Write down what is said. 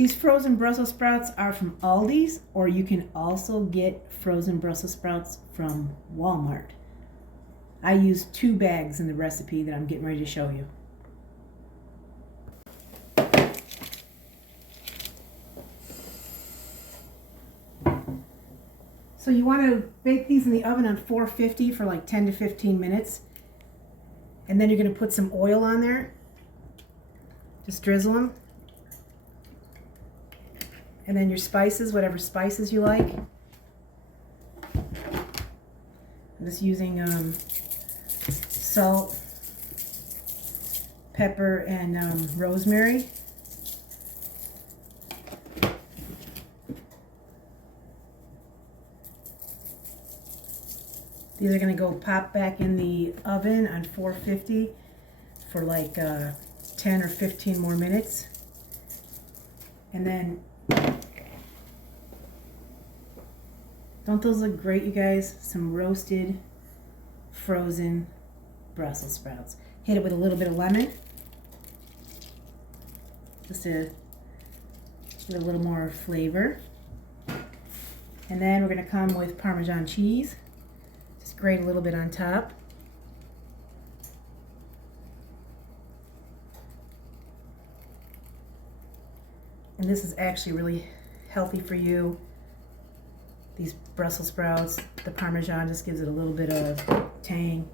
These frozen Brussels sprouts are from Aldi's, or you can also get frozen Brussels sprouts from Walmart. I used 2 bags in the recipe that I'm getting ready to show you. So you want to bake these in the oven on 450 for like 10 to 15 minutes. And then you're going to put some oil on there. Just drizzle them. And then your spices, whatever spices you like. I'm just using salt, pepper, and rosemary. These are going to go pop back in the oven on 450 for like 10 or 15 more minutes. And then, don't those look great, you guys? Some roasted, frozen Brussels sprouts. Hit it with a little bit of lemon. Just to get a little more flavor. And then we're going to come with Parmesan cheese. Just grate a little bit on top. And this is actually really healthy for you. These Brussels sprouts, the Parmesan just gives it a little bit of tang.